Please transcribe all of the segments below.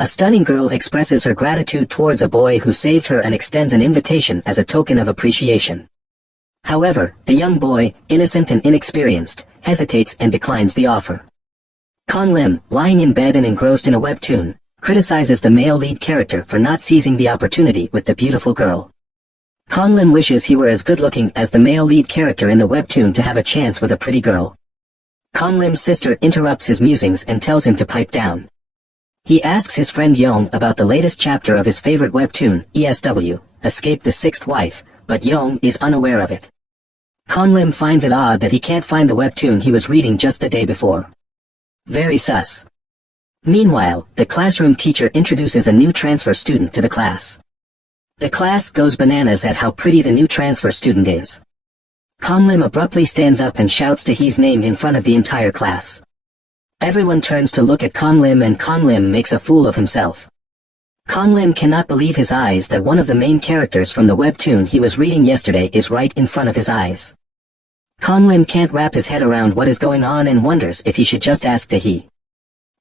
A stunning girl expresses her gratitude towards a boy who saved her and extends an invitation as a token of appreciation. However, the young boy, innocent and inexperienced, hesitates and declines the offer. Kang Lim, lying in bed and engrossed in a webtoon, criticizes the male lead character for not seizing the opportunity with the beautiful girl. Kang Lim wishes he were as good-looking as the male lead character in the webtoon to have a chance with a pretty girl. Kang Lim's sister interrupts his musings and tells him to pipe down. He asks his friend Yong about the latest chapter of his favorite webtoon, ESW, Escape the Sixth Wife, but Yong is unaware of it. Kang Lim finds it odd that he can't find the webtoon he was reading just the day before. Very sus. Meanwhile, the classroom teacher introduces a new transfer student to the class. The class goes bananas at how pretty the new transfer student is. Kang Lim abruptly stands up and shouts Taehee's name in front of the entire class. Everyone turns to look at Kang Lim and Kang Lim makes a fool of himself. Kang Lim cannot believe his eyes that one of the main characters from the webtoon he was reading yesterday is right in front of his eyes. Kang Lim can't wrap his head around what is going on and wonders if he should just ask Taehee.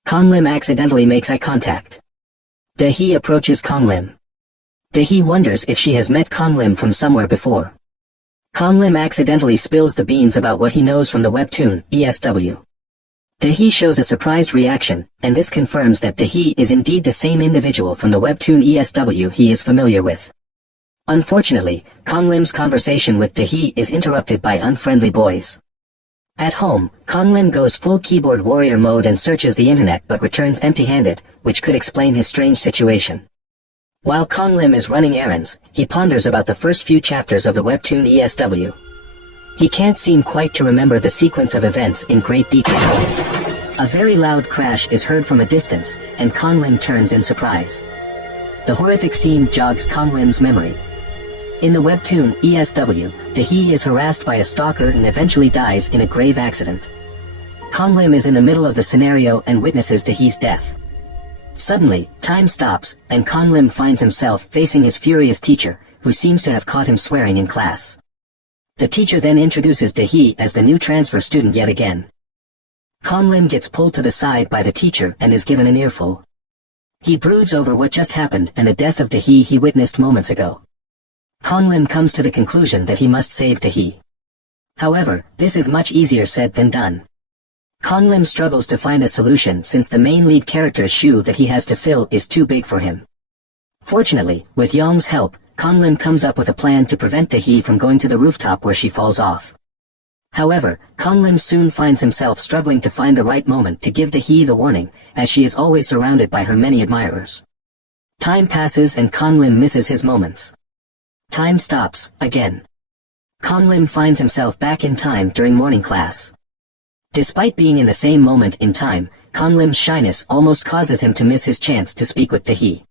Kang Lim accidentally makes eye contact. Taehee approaches Kang Lim. Taehee wonders if she has met Kang Lim from somewhere before. Kang Lim accidentally spills the beans about what he knows from the webtoon, ESW. Taehee shows a surprised reaction, and this confirms that Taehee is indeed the same individual from the webtoon ESW he is familiar with. Unfortunately, Kang Lim's conversation with Taehee is interrupted by unfriendly boys. At home, Kang Lim goes full keyboard warrior mode and searches the internet but returns empty-handed, which could explain his strange situation. While Kang Lim is running errands, he ponders about the first few chapters of the webtoon ESW. He can't seem quite to remember the sequence of events in great detail. A very loud crash is heard from a distance, and Kang Lim turns in surprise. The horrific scene jogs Kang Lim's memory. In the webtoon ESW, Taehee is harassed by a stalker and eventually dies in a grave accident. Kang Lim is in the middle of the scenario and witnesses Taehee's death. Suddenly, time stops, and Kang Lim finds himself facing his furious teacher, who seems to have caught him swearing in class. The teacher then introduces Taehee as the new transfer student yet again. Kang Lim gets pulled to the side by the teacher and is given an earful. He broods over what just happened and the death of Taehee he witnessed moments ago. Kang Lim comes to the conclusion that he must save Taehee. However, this is much easier said than done. Kang Lim struggles to find a solution since the main lead character's shoe that he has to fill is too big for him. Fortunately, with Yong's help, Kang Lim comes up with a plan to prevent Taehee from going to the rooftop where she falls off. However, Kang Lim soon finds himself struggling to find the right moment to give Taehee the warning, as she is always surrounded by her many admirers. Time passes and Kang Lim misses his moments. Time stops, again. Kang Lim finds himself back in time during morning class. Despite being in the same moment in time, Kang Lim's shyness almost causes him to miss his chance to speak with Taehee.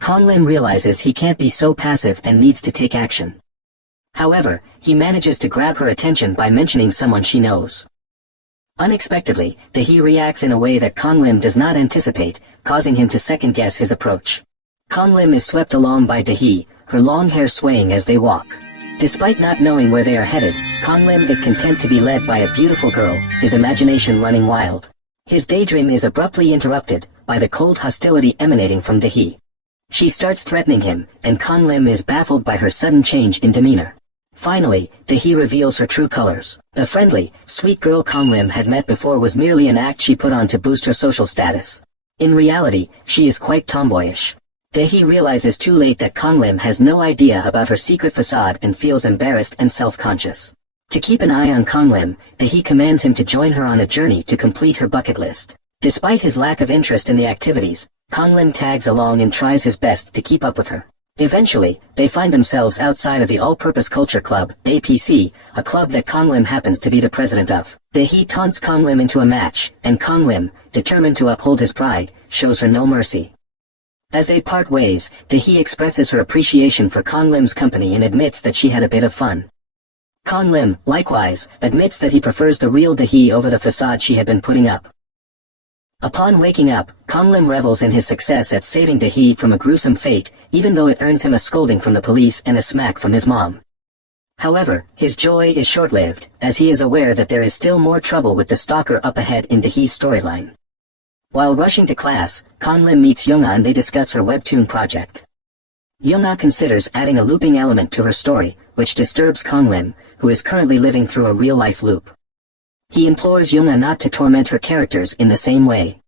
Kang Lim realizes he can't be so passive and needs to take action. However, he manages to grab her attention by mentioning someone she knows. Unexpectedly, Taehee reacts in a way that Kang Lim does not anticipate, causing him to second-guess his approach. Kang Lim is swept along by Taehee, her long hair swaying as they walk. Despite not knowing where they are headed, Kang Lim is content to be led by a beautiful girl, his imagination running wild. His daydream is abruptly interrupted by the cold hostility emanating from Taehee. She starts threatening him, and Kang Lim is baffled by her sudden change in demeanor. Finally, Taehee reveals her true colors. The friendly, sweet girl Kang Lim had met before was merely an act she put on to boost her social status. In reality, she is quite tomboyish. Taehee realizes too late that Kang Lim has no idea about her secret facade and feels embarrassed and self-conscious. To keep an eye on Kang Lim, Taehee commands him to join her on a journey to complete her bucket list. Despite his lack of interest in the activities, Kang Lim tags along and tries his best to keep up with her. Eventually, they find themselves outside of the All-Purpose Culture Club, APC, a club that Kang Lim happens to be the president of. Taehee taunts Kang Lim into a match, and Kang Lim, determined to uphold his pride, shows her no mercy. As they part ways, Taehee expresses her appreciation for Kang Lim's company and admits that she had a bit of fun. Kang Lim, likewise, admits that he prefers the real Taehee over the facade she had been putting up. Upon waking up, Kang Lim revels in his success at saving Taehee from a gruesome fate, even though it earns him a scolding from the police and a smack from his mom. However, his joy is short-lived, as he is aware that there is still more trouble with the stalker up ahead in Taehee's storyline. While rushing to class, Kang-lim meets Young-ah and they discuss her webtoon project. Young-ah considers adding a looping element to her story, which disturbs Kang-lim, who is currently living through a real-life loop. He implores Young-ah not to torment her characters in the same way.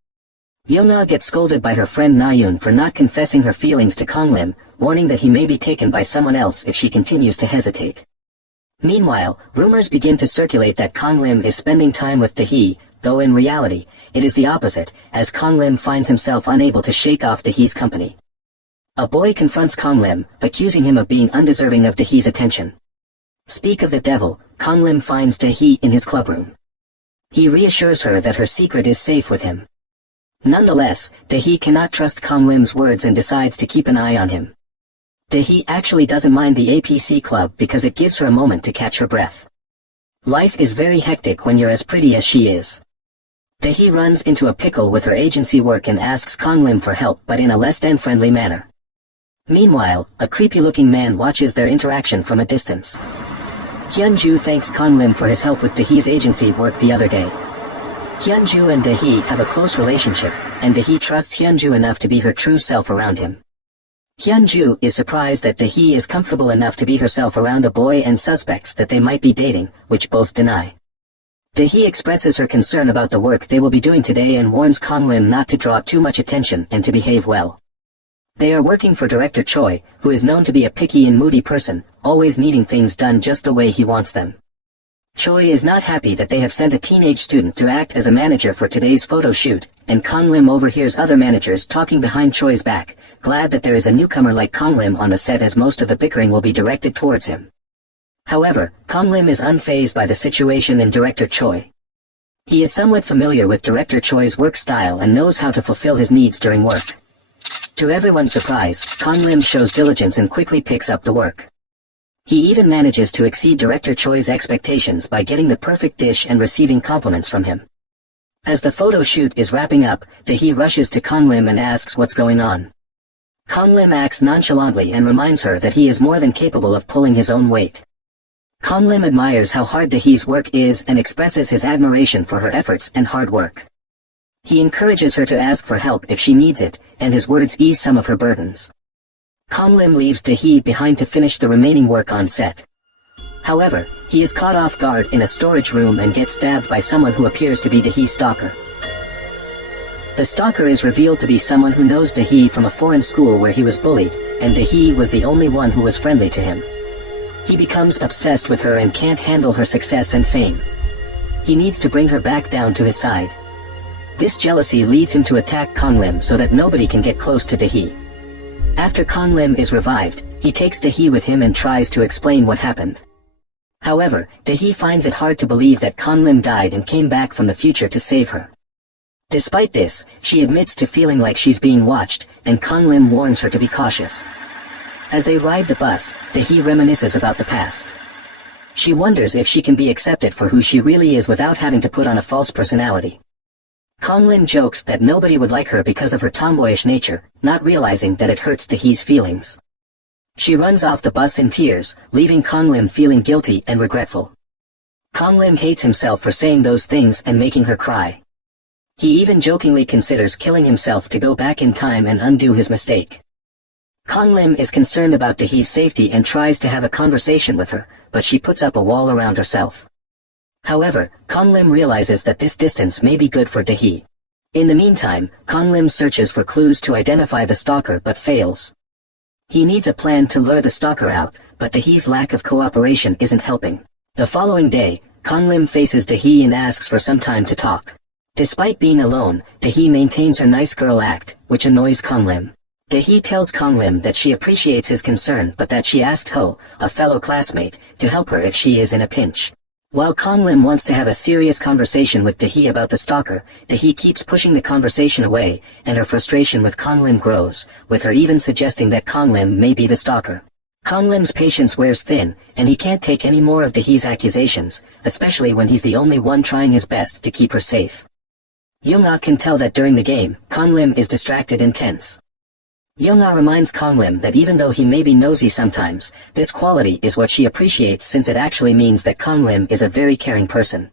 Young-ah gets scolded by her friend Na-yoon for not confessing her feelings to Kang-lim, warning that he may be taken by someone else if she continues to hesitate. Meanwhile, rumors begin to circulate that Kang-lim is spending time with Tae-hee, though in reality, it is the opposite, as Kang-lim finds himself unable to shake off Tae-hee's company. A boy confronts Kang-lim, accusing him of being undeserving of Tae-hee's attention. Speak of the devil, Kang-lim finds Tae-hee in his clubroom. He reassures her that her secret is safe with him. Nonetheless, Tae-hee cannot trust Kang-lim's words and decides to keep an eye on him. Tae-hee actually doesn't mind the APC club because it gives her a moment to catch her breath. Life is very hectic when you're as pretty as she is. Tae-hee runs into a pickle with her agency work and asks Kang-lim for help, but in a less-than-friendly manner. Meanwhile, a creepy-looking man watches their interaction from a distance. Hyunju thanks Kang-lim for his help with Tae-hee's agency work the other day. Hyunju and Tae-hee have a close relationship, and Tae-hee trusts Hyunju enough to be her true self around him. Hyunju is surprised that Tae-hee is comfortable enough to be herself around a boy and suspects that they might be dating, which both deny. Tae-hee expresses her concern about the work they will be doing today and warns Kang-lim not to draw too much attention and to behave well. They are working for Director Choi, who is known to be a picky and moody person, always needing things done just the way he wants them. Choi is not happy that they have sent a teenage student to act as a manager for today's photo shoot, and Kang-lim overhears other managers talking behind Choi's back, glad that there is a newcomer like Kang-lim on the set as most of the bickering will be directed towards him. However, Kang-lim is unfazed by the situation and Director Choi. He is somewhat familiar with Director Choi's work style and knows how to fulfill his needs during work. To everyone's surprise, Kang-lim shows diligence and quickly picks up the work. He even manages to exceed Director Choi's expectations by getting the perfect dish and receiving compliments from him. As the photo shoot is wrapping up, Tae-hee rushes to Kang-lim and asks what's going on. Kang-lim acts nonchalantly and reminds her that he is more than capable of pulling his own weight. Kang-lim admires how hard Tae-hee's work is and expresses his admiration for her efforts and hard work. He encourages her to ask for help if she needs it, and his words ease some of her burdens. Kang-lim leaves Tae-hee behind to finish the remaining work on set. However, he is caught off guard in a storage room and gets stabbed by someone who appears to be Tae-hee's stalker. The stalker is revealed to be someone who knows Tae-hee from a foreign school where he was bullied, and Tae-hee was the only one who was friendly to him. He becomes obsessed with her and can't handle her success and fame. He needs to bring her back down to his side. This jealousy leads him to attack Kang-lim so that nobody can get close to Tae-hee. After Kang-lim is revived, he takes Tae-hee with him and tries to explain what happened. However, Tae-hee finds it hard to believe that Kang-lim died and came back from the future to save her. Despite this, she admits to feeling like she's being watched, and Kang-lim warns her to be cautious. As they ride the bus, Tae-hee reminisces about the past. She wonders if she can be accepted for who she really is without having to put on a false personality. Kang-lim jokes that nobody would like her because of her tomboyish nature, not realizing that it hurts Tae-hee's feelings. She runs off the bus in tears, leaving Kang-lim feeling guilty and regretful. Kang-lim hates himself for saying those things and making her cry. He even jokingly considers killing himself to go back in time and undo his mistake. Kang-lim is concerned about Tae-hee's safety and tries to have a conversation with her, but she puts up a wall around herself. However, Kang-lim realizes that this distance may be good for Tae-hee. In the meantime, Kang-lim searches for clues to identify the stalker but fails. He needs a plan to lure the stalker out, but Tae-hee's lack of cooperation isn't helping. The following day, Kang-lim faces Tae-hee and asks for some time to talk. Despite being alone, Tae-hee maintains her nice girl act, which annoys Kang-lim. Tae-hee tells Kang-lim that she appreciates his concern but that she asked Ho, a fellow classmate, to help her if she is in a pinch. While Kang-lim wants to have a serious conversation with Tae-hee about the stalker, Tae-hee keeps pushing the conversation away, and her frustration with Kang-lim grows, with her even suggesting that Kang-lim may be the stalker. Kang-lim's patience wears thin, and he can't take any more of Tae-hee's accusations, especially when he's the only one trying his best to keep her safe. Young-ah can tell that during the game, Kang-lim is distracted and tense. Young-ah reminds Kang-lim that even though he may be nosy sometimes, this quality is what she appreciates since it actually means that Kang-lim is a very caring person.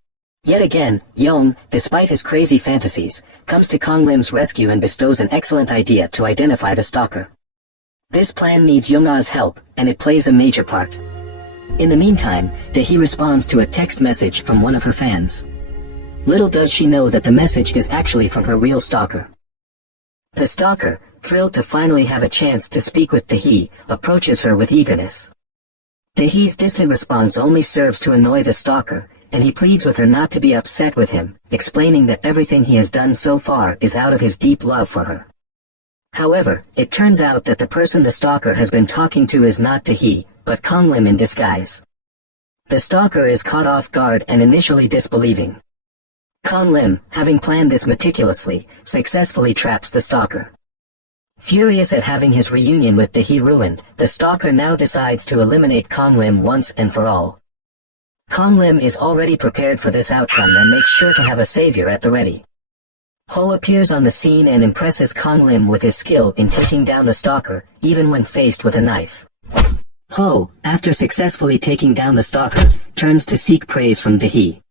Yet again, Young, despite his crazy fantasies, comes to Kong Lim's rescue and bestows an excellent idea to identify the stalker. This plan needs Young-ah's help, and it plays a major part. In the meantime, Dae-hee responds to a text message from one of her fans. Little does she know that the message is actually from her real stalker. The stalker, thrilled to finally have a chance to speak with Dae-hee, approaches her with eagerness. Dae-hee's distant response only serves to annoy the stalker, and he pleads with her not to be upset with him, explaining that everything he has done so far is out of his deep love for her. However, it turns out that the person the stalker has been talking to is not Dae-hee, but Kong Lim in disguise. The stalker is caught off guard and initially disbelieving. Kong Lim, having planned this meticulously, successfully traps the stalker. Furious at having his reunion with Dae-hee ruined, the stalker now decides to eliminate Kong Lim once and for all. Kong Lim is already prepared for this outcome and makes sure to have a savior at the ready. Ho appears on the scene and impresses Kong Lim with his skill in taking down the stalker, even when faced with a knife. Ho, after successfully taking down the stalker, turns to seek praise from Dae-hee.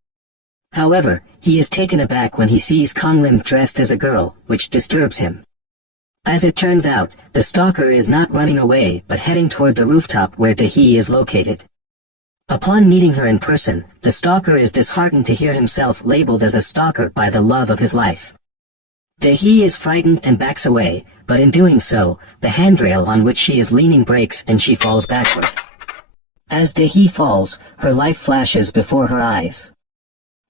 However, he is taken aback when he sees Kong Lim dressed as a girl, which disturbs him. As it turns out, the stalker is not running away but heading toward the rooftop where Dae-hee is located. Upon meeting her in person, the stalker is disheartened to hear himself labeled as a stalker by the love of his life. Dae-hee is frightened and backs away, but in doing so, the handrail on which she is leaning breaks and she falls backward. As Dae-hee falls, her life flashes before her eyes.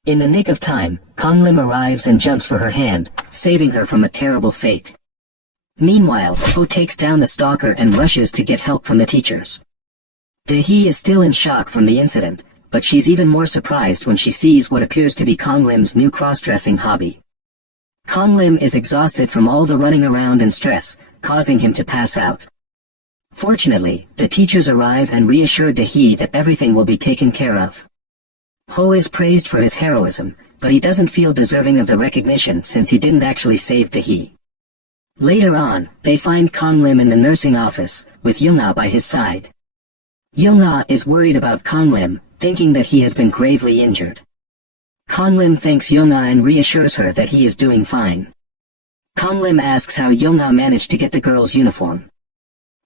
In the nick of time, Kong Lim arrives and jumps for her hand, saving her from a terrible fate. Meanwhile, Ho takes down the stalker and rushes to get help from the teachers. Dae-hee is still in shock from the incident, but she's even more surprised when she sees what appears to be Kong Lim's new cross-dressing hobby. Kong Lim is exhausted from all the running around and stress, causing him to pass out. Fortunately, the teachers arrive and reassure Dae-hee that everything will be taken care of. Ho is praised for his heroism, but he doesn't feel deserving of the recognition since he didn't actually save Dae-hee. Later on, they find Kong Lim in the nursing office, with Young-ah by his side. Young-ah is worried about Kong Lim, thinking that he has been gravely injured. Kong Lim thanks Young-ah and reassures her that he is doing fine. Kong Lim asks how Young-ah managed to get the girl's uniform.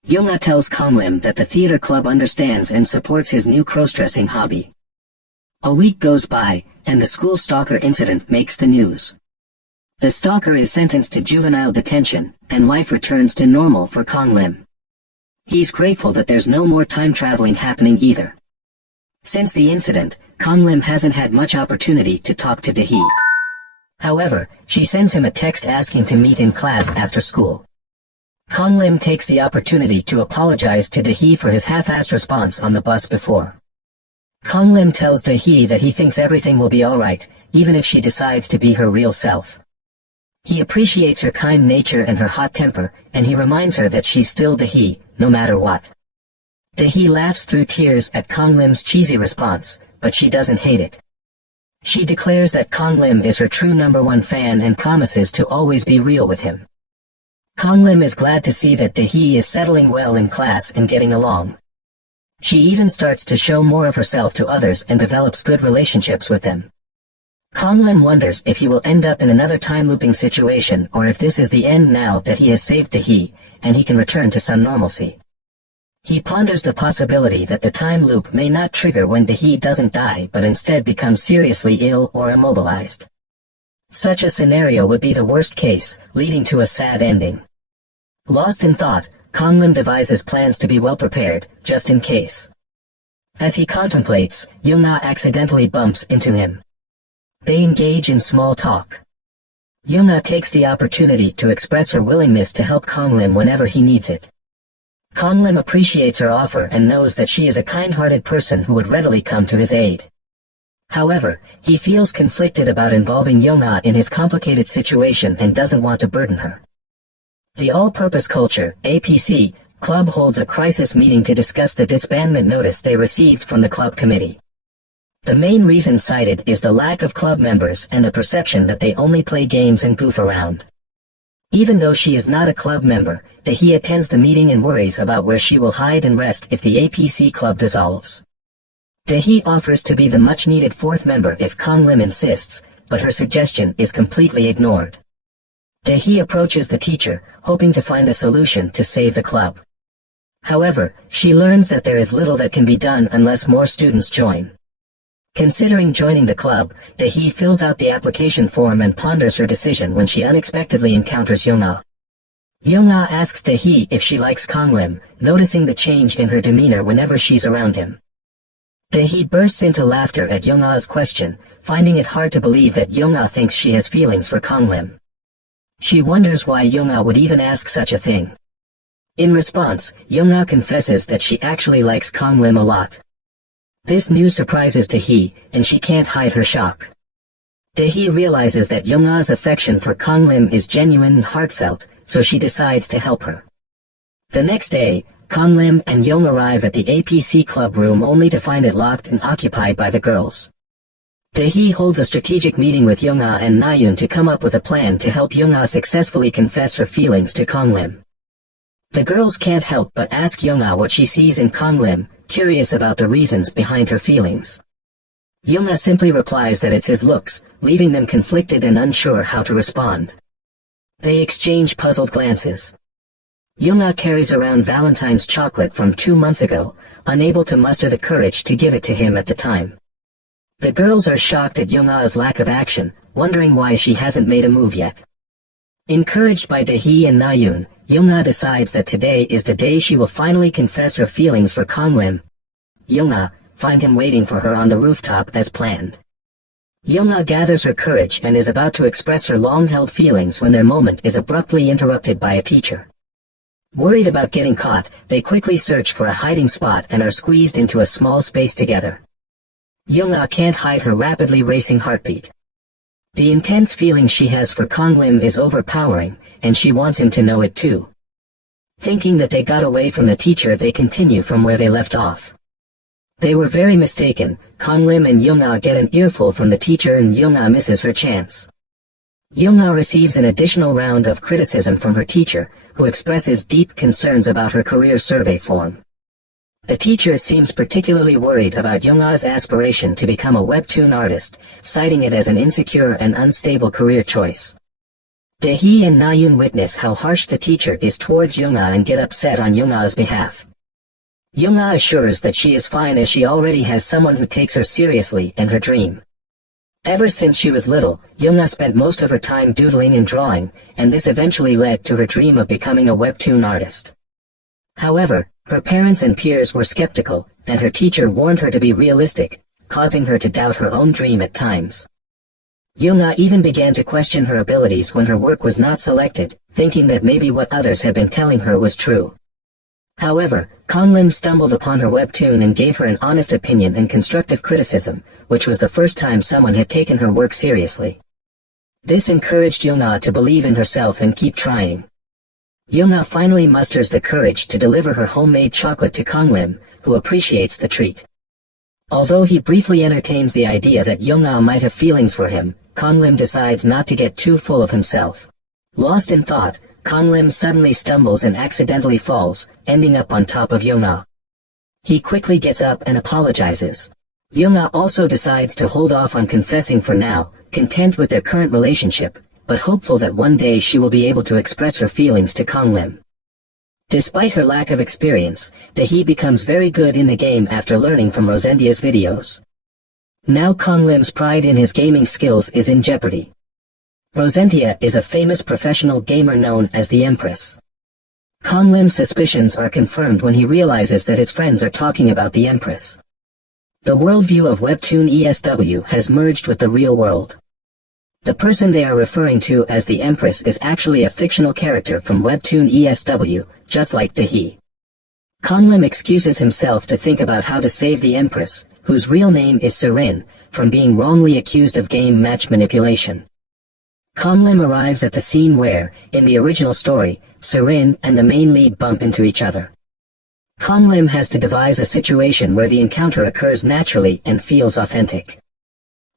Young-ah tells Kong Lim that the theater club understands and supports his new cross-dressing hobby. A week goes by, and the school stalker incident makes the news. The stalker is sentenced to juvenile detention, and life returns to normal for Kong Lim. He's grateful that there's no more time traveling happening either. Since the incident, Kong Lim hasn't had much opportunity to talk to Dae-hee. However, she sends him a text asking to meet in class after school. Kong Lim takes the opportunity to apologize to Dae-hee for his half-assed response on the bus before. Kong Lim tells Dae-hee that he thinks everything will be alright, even if she decides to be her real self. He appreciates her kind nature and her hot temper, and he reminds her that she's still Dae-hee, no matter what. Dae-hee laughs through tears at Kong Lim's cheesy response, but she doesn't hate it. She declares that Kong Lim is her true #1 fan and promises to always be real with him. Kong Lim is glad to see that Dae-hee is settling well in class and getting along. She even starts to show more of herself to others and develops good relationships with them. Kong Lim wonders if he will end up in another time-looping situation or if this is the end now that he has saved Dae-hee, and he can return to some normalcy. He ponders the possibility that the time loop may not trigger when Dae-hee doesn't die but instead becomes seriously ill or immobilized. Such a scenario would be the worst case, leading to a sad ending. Lost in thought, Kong Lim devises plans to be well prepared, just in case. As he contemplates, Young-ah accidentally bumps into him. They engage in small talk. Young-ah takes the opportunity to express her willingness to help Kong Lim whenever he needs it. Kong Lim appreciates her offer and knows that she is a kind-hearted person who would readily come to his aid. However, he feels conflicted about involving Young-ah in his complicated situation and doesn't want to burden her. The All-Purpose Culture (APC) club holds a crisis meeting to discuss the disbandment notice they received from the club committee. The main reason cited is the lack of club members and the perception that they only play games and goof around. Even though she is not a club member, Dae-hee attends the meeting and worries about where she will hide and rest if the APC club dissolves. Dae offers to be the much-needed fourth member if Kang Lim insists, but her suggestion is completely ignored. Dae approaches the teacher, hoping to find a solution to save the club. However, she learns that there is little that can be done unless more students join. Considering joining the club, Dae fills out the application form and ponders her decision when she unexpectedly encounters Young-ah. Young-ah asks Dae if she likes Kang Lim, noticing the change in her demeanor whenever she's around him. Dae bursts into laughter at Young-ah's question, finding it hard to believe that Young-ah thinks she has feelings for Kang Lim. She wonders why Young-ah would even ask such a thing. In response, Young-ah confesses that she actually likes Kang Lim a lot. This news surprises Dae, and she can't hide her shock. Dae realizes that Young-ah's affection for Kang Lim is genuine and heartfelt, so she decides to help her. The next day, Kang Lim and Young arrive at the APC club room only to find it locked and occupied by the girls. Dae holds a strategic meeting with Young-ah and Nayoon to come up with a plan to help Young-ah successfully confess her feelings to Kang Lim. The girls can't help but ask Young-ah what she sees in Kang Lim, curious about the reasons behind her feelings. Young-ah simply replies that it's his looks, leaving them conflicted and unsure how to respond. They exchange puzzled glances. Young-ah carries around Valentine's chocolate from 2 months ago, unable to muster the courage to give it to him at the time. The girls are shocked at Young-ah's lack of action, wondering why she hasn't made a move yet. Encouraged by Dae and Nayoon, Young-ah decides that today is the day she will finally confess her feelings for Kang Lim. Young-ah finds him waiting for her on the rooftop as planned. Young-ah gathers her courage and is about to express her long-held feelings when their moment is abruptly interrupted by a teacher. Worried about getting caught, they quickly search for a hiding spot and are squeezed into a small space together. Young-ah can't hide her rapidly racing heartbeat. The intense feeling she has for Kang Lim is overpowering, and she wants him to know it too. Thinking that they got away from the teacher, they continue from where they left off. They were very mistaken. Kang Lim and Young-ah get an earful from the teacher and Young-ah misses her chance. Young-ah receives an additional round of criticism from her teacher, who expresses deep concerns about her career survey form. The teacher seems particularly worried about Young-ah's aspiration to become a webtoon artist, citing it as an insecure and unstable career choice. Dae and Nayoon witness how harsh the teacher is towards Young-ah and get upset on Young-ah's behalf. Young-ah assures that she is fine as she already has someone who takes her seriously in her dream. Ever since she was little, Young-ah spent most of her time doodling and drawing, and this eventually led to her dream of becoming a webtoon artist. However, her parents and peers were skeptical, and her teacher warned her to be realistic, causing her to doubt her own dream at times. Young-ah even began to question her abilities when her work was not selected, thinking that maybe what others had been telling her was true. However, Kang Lim stumbled upon her webtoon and gave her an honest opinion and constructive criticism, which was the first time someone had taken her work seriously. This encouraged Young-ah to believe in herself and keep trying. Young-ah finally musters the courage to deliver her homemade chocolate to Kang Lim, who appreciates the treat. Although he briefly entertains the idea that Young-ah might have feelings for him, Kang Lim decides not to get too full of himself. Lost in thought, Kang Lim suddenly stumbles and accidentally falls, ending up on top of Young-ah. He quickly gets up and apologizes. Young-ah also decides to hold off on confessing for now, content with their current relationship, but hopeful that one day she will be able to express her feelings to Kang Lim. Despite her lack of experience, Dae becomes very good in the game after learning from Rosendia's videos. Now Kang Lim's pride in his gaming skills is in jeopardy. Rosendia is a famous professional gamer known as the Empress. Kang Lim's suspicions are confirmed when he realizes that his friends are talking about the Empress. The worldview of Webtoon ESW has merged with the real world. The person they are referring to as the Empress is actually a fictional character from Webtoon ESW, just like Dae. Kang Lim excuses himself to think about how to save the Empress, whose real name is Serin, from being wrongly accused of game match manipulation. Kang Lim arrives at the scene where, in the original story, Serin and the main lead bump into each other. Kang Lim has to devise a situation where the encounter occurs naturally and feels authentic.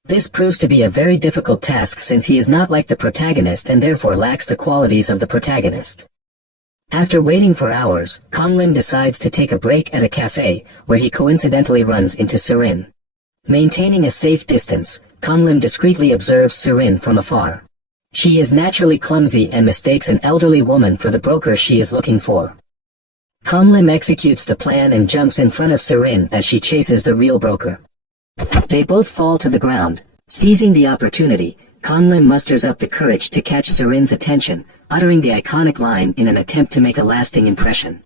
This proves to be a very difficult task since he is not like the protagonist and therefore lacks the qualities of the protagonist. After waiting for hours, Kanglim decides to take a break at a cafe, where he coincidentally runs into Surin. Maintaining a safe distance, Kanglim discreetly observes Surin from afar. She is naturally clumsy and mistakes an elderly woman for the broker she is looking for. Kanglim executes the plan and jumps in front of Surin as she chases the real broker. They both fall to the ground. Seizing the opportunity, Kanglim musters up the courage to catch Surin's attention, uttering the iconic line in an attempt to make a lasting impression.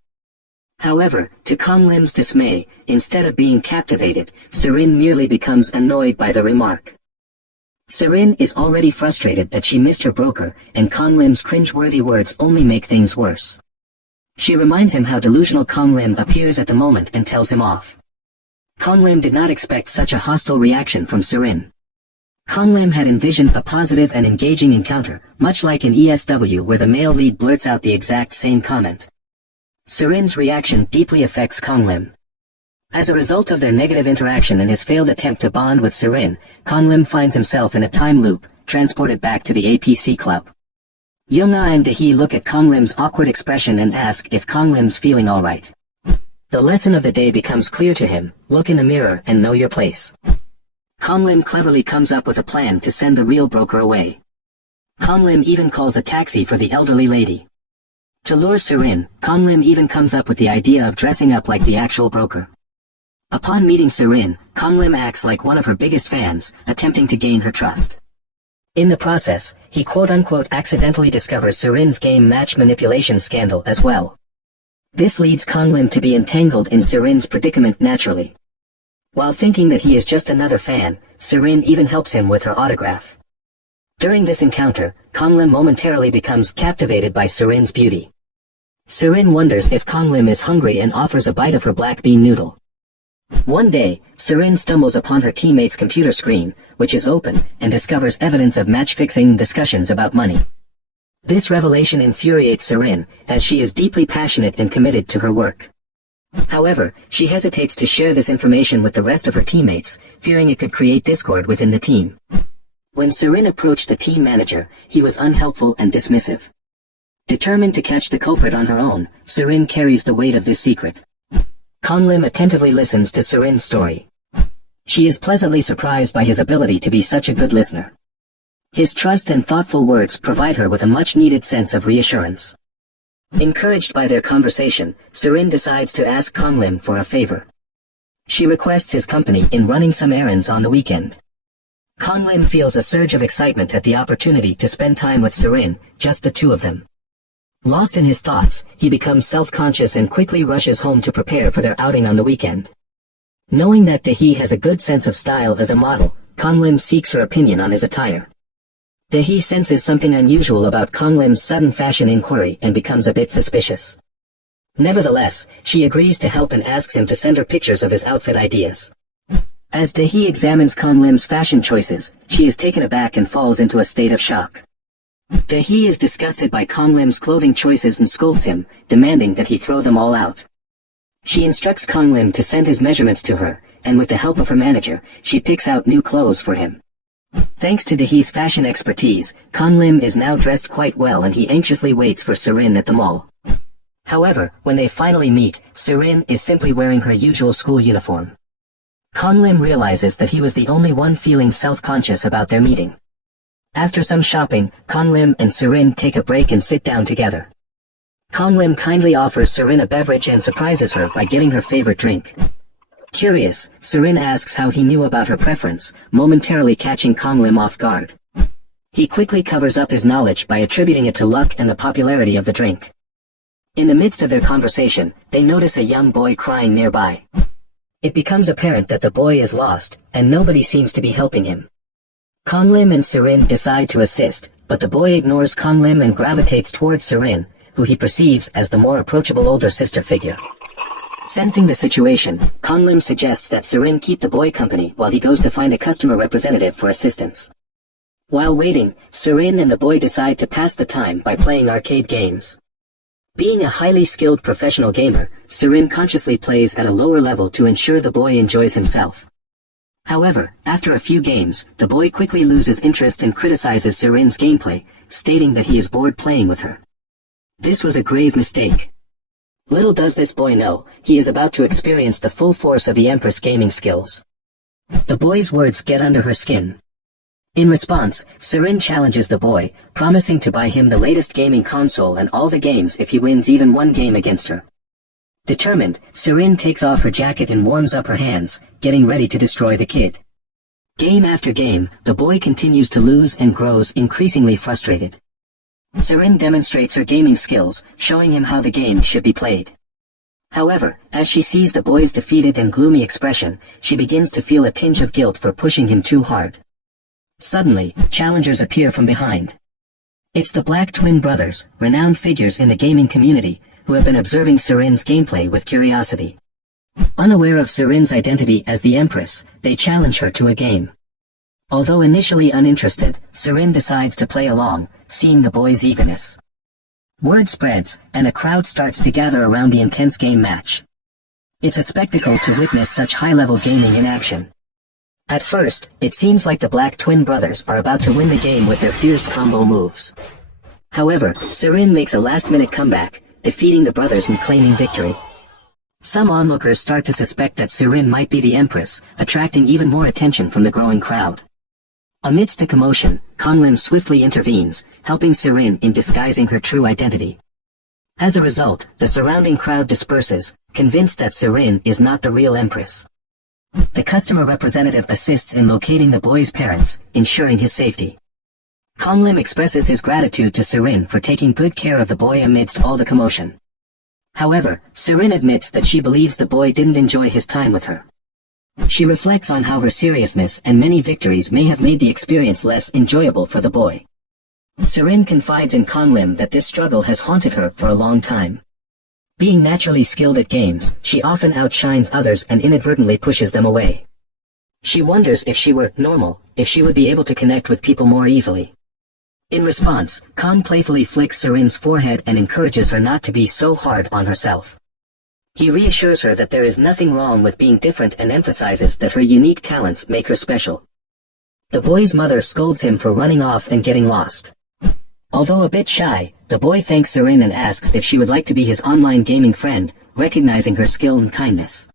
However, to Kanglim's dismay, instead of being captivated, Surin merely becomes annoyed by the remark. Surin is already frustrated that she missed her broker, and Kanglim's cringe-worthy words only make things worse. She reminds him how delusional Kanglim appears at the moment and tells him off. Kanglim did not expect such a hostile reaction from Surin. Kanglim had envisioned a positive and engaging encounter, much like in ESW where the male lead blurts out the exact same comment. Surin's reaction deeply affects Kanglim. As a result of their negative interaction and his failed attempt to bond with Surin, Kanglim finds himself in a time loop, transported back to the APC club. Yoonga and Daehee look at Kanglim's awkward expression and ask if Kanglim's feeling alright. The lesson of the day becomes clear to him: look in the mirror and know your place. Kanglim cleverly comes up with a plan to send the real broker away. Kanglim even calls a taxi for the elderly lady. To lure Surin, Kanglim even comes up with the idea of dressing up like the actual broker. Upon meeting Surin, Kanglim acts like one of her biggest fans, attempting to gain her trust. In the process, he quote-unquote accidentally discovers Surin's game match manipulation scandal as well. This leads Kanglim to be entangled in Surin's predicament naturally. While thinking that he is just another fan, Surin even helps him with her autograph. During this encounter, Kanglim momentarily becomes captivated by Surin's beauty. Surin wonders if Kanglim is hungry and offers a bite of her black bean noodle. One day, Surin stumbles upon her teammate's computer screen, which is open, and discovers evidence of match-fixing discussions about money. This revelation infuriates Surin, as she is deeply passionate and committed to her work. However, she hesitates to share this information with the rest of her teammates, fearing it could create discord within the team. When Surin approached the team manager, he was unhelpful and dismissive. Determined to catch the culprit on her own, Surin carries the weight of this secret. Kanglim attentively listens to Surin's story. She is pleasantly surprised by his ability to be such a good listener. His trust and thoughtful words provide her with a much-needed sense of reassurance. Encouraged by their conversation, Surin decides to ask Kanglim for a favor. She requests his company in running some errands on the weekend. Kanglim feels a surge of excitement at the opportunity to spend time with Surin, just the two of them. Lost in his thoughts, he becomes self-conscious and quickly rushes home to prepare for their outing on the weekend. Knowing that Daehee has a good sense of style as a model, Kanglim seeks her opinion on his attire. Daehee senses something unusual about Kanglim's sudden fashion inquiry and becomes a bit suspicious. Nevertheless, she agrees to help and asks him to send her pictures of his outfit ideas. As Daehee examines Kanglim's fashion choices, she is taken aback and falls into a state of shock. Daehee is disgusted by Kanglim's clothing choices and scolds him, demanding that he throw them all out. She instructs Kanglim to send his measurements to her, and with the help of her manager, she picks out new clothes for him. Thanks to Daehee's fashion expertise, Kanglim is now dressed quite well and he anxiously waits for Surin at the mall. However, when they finally meet, Surin is simply wearing her usual school uniform. Kanglim realizes that he was the only one feeling self-conscious about their meeting. After some shopping, Kanglim and Surin take a break and sit down together. Kanglim kindly offers Surin a beverage and surprises her by getting her favorite drink. Curious, Surin asks how he knew about her preference, momentarily catching Kanglim off guard. He quickly covers up his knowledge by attributing it to luck and the popularity of the drink. In the midst of their conversation, they notice a young boy crying nearby. It becomes apparent that the boy is lost, and nobody seems to be helping him. Kanglim and Surin decide to assist, but the boy ignores Kanglim and gravitates towards Surin, who he perceives as the more approachable older sister figure. Sensing the situation, Kanglim suggests that Surin keep the boy company while he goes to find a customer representative for assistance. While waiting, Surin and the boy decide to pass the time by playing arcade games. Being a highly skilled professional gamer, Surin consciously plays at a lower level to ensure the boy enjoys himself. However, after a few games, the boy quickly loses interest and criticizes Surin's gameplay, stating that he is bored playing with her. This was a grave mistake. Little does this boy know, he is about to experience the full force of the Empress' gaming skills. The boy's words get under her skin. In response, Serin challenges the boy, promising to buy him the latest gaming console and all the games if he wins even one game against her. Determined, Serin takes off her jacket and warms up her hands, getting ready to destroy the kid. Game after game, the boy continues to lose and grows increasingly frustrated. Serin demonstrates her gaming skills, showing him how the game should be played. However, as she sees the boy's defeated and gloomy expression, she begins to feel a tinge of guilt for pushing him too hard. Suddenly, challengers appear from behind. It's the Black twin brothers, renowned figures in the gaming community, who have been observing Serin's gameplay with curiosity. Unaware of Serin's identity as the Empress, they challenge her to a game. Although initially uninterested, Serin decides to play along, seeing the boy's eagerness. Word spreads, and a crowd starts to gather around the intense game match. It's a spectacle to witness such high-level gaming in action. At first, it seems like the Black twin brothers are about to win the game with their fierce combo moves. However, Serin makes a last-minute comeback, defeating the brothers and claiming victory. Some onlookers start to suspect that Serin might be the Empress, attracting even more attention from the growing crowd. Amidst the commotion, Conlim swiftly intervenes, helping Serin in disguising her true identity. As a result, the surrounding crowd disperses, convinced that Serin is not the real Empress. The customer representative assists in locating the boy's parents, ensuring his safety. Conlim expresses his gratitude to Serin for taking good care of the boy amidst all the commotion. However, Serin admits that she believes the boy didn't enjoy his time with her. She reflects on how her seriousness and many victories may have made the experience less enjoyable for the boy. Serin confides in Conlim that this struggle has haunted her for a long time. Being naturally skilled at games, she often outshines others and inadvertently pushes them away. She wonders if she were normal, if she would be able to connect with people more easily. In response, Con playfully flicks Serin's forehead and encourages her not to be so hard on herself. He reassures her that there is nothing wrong with being different and emphasizes that her unique talents make her special. The boy's mother scolds him for running off and getting lost. Although a bit shy, the boy thanks Serin and asks if she would like to be his online gaming friend, recognizing her skill and kindness.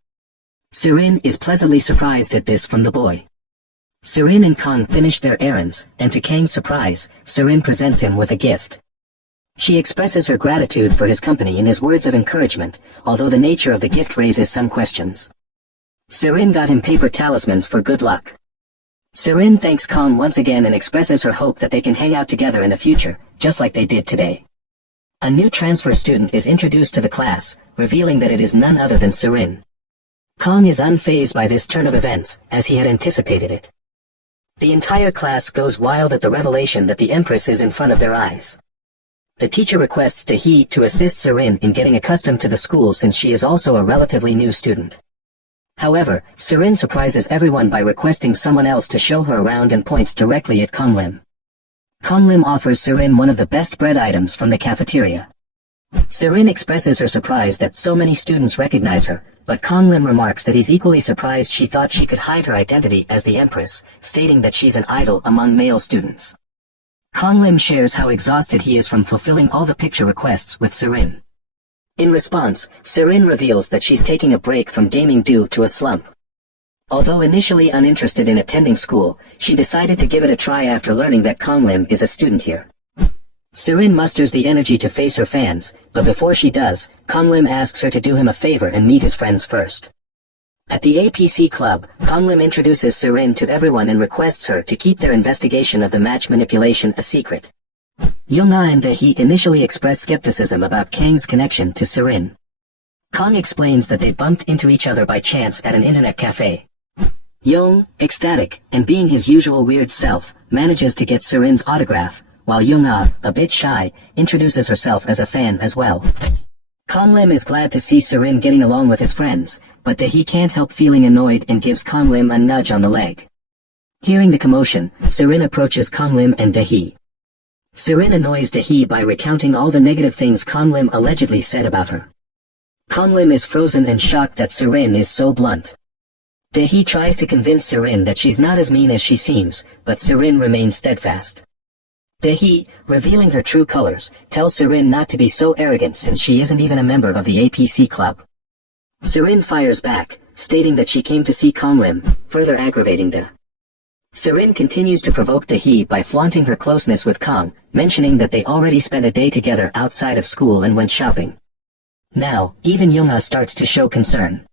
Serin is pleasantly surprised at this from the boy. Serin and Con finish their errands, and to Kang's surprise, Serin presents him with a gift. She expresses her gratitude for his company in his words of encouragement, although the nature of the gift raises some questions. Serin got him paper talismans for good luck. Serin thanks Con once again and expresses her hope that they can hang out together in the future, just like they did today. A new transfer student is introduced to the class, revealing that it is none other than Serin. Con is unfazed by this turn of events, as he had anticipated it. The entire class goes wild at the revelation that the Empress is in front of their eyes. The teacher requests Tahi to assist Serin in getting accustomed to the school since she is also a relatively new student. However, Serin surprises everyone by requesting someone else to show her around and points directly at Conlim. Conlim offers Serin one of the best bread items from the cafeteria. Serin expresses her surprise that so many students recognize her, but Conlim remarks that he's equally surprised she thought she could hide her identity as the Empress, stating that she's an idol among male students. Conlim shares how exhausted he is from fulfilling all the picture requests with Serin. In response, Serin reveals that she's taking a break from gaming due to a slump. Although initially uninterested in attending school, she decided to give it a try after learning that Conlim is a student here. Serin musters the energy to face her fans, but before she does, Conlim asks her to do him a favor and meet his friends first. At the APC club, Conlim introduces Serin to everyone and requests her to keep their investigation of the match manipulation a secret. Yoonga and Tahi initially express skepticism about Kang's connection to Serin. Kang explains that they bumped into each other by chance at an internet cafe. Yoon, ecstatic, and being his usual weird self, manages to get Serin's autograph, while Yoonga, a bit shy, introduces herself as a fan as well. Conlim is glad to see Serin getting along with his friends, but Tahi can't help feeling annoyed and gives Conlim a nudge on the leg. Hearing the commotion, Serin approaches Conlim and Tahi. Serin annoys Tahi by recounting all the negative things Conlim allegedly said about her. Conlim is frozen and shocked that Serin is so blunt. Tahi tries to convince Serin that she's not as mean as she seems, but Serin remains steadfast. Dae-hee, revealing her true colors, tells Serin not to be so arrogant since she isn't even a member of the APC club. Serin fires back, stating that she came to see Kanglim, further aggravating Dae. Serin continues to provoke Dae-hee by flaunting her closeness with Kang, mentioning that they already spent a day together outside of school and went shopping. Now, even Yoonga starts to show concern.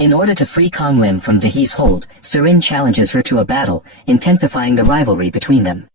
In order to free Kanglim from Dae-hee's hold, Serin challenges her to a battle, intensifying the rivalry between them.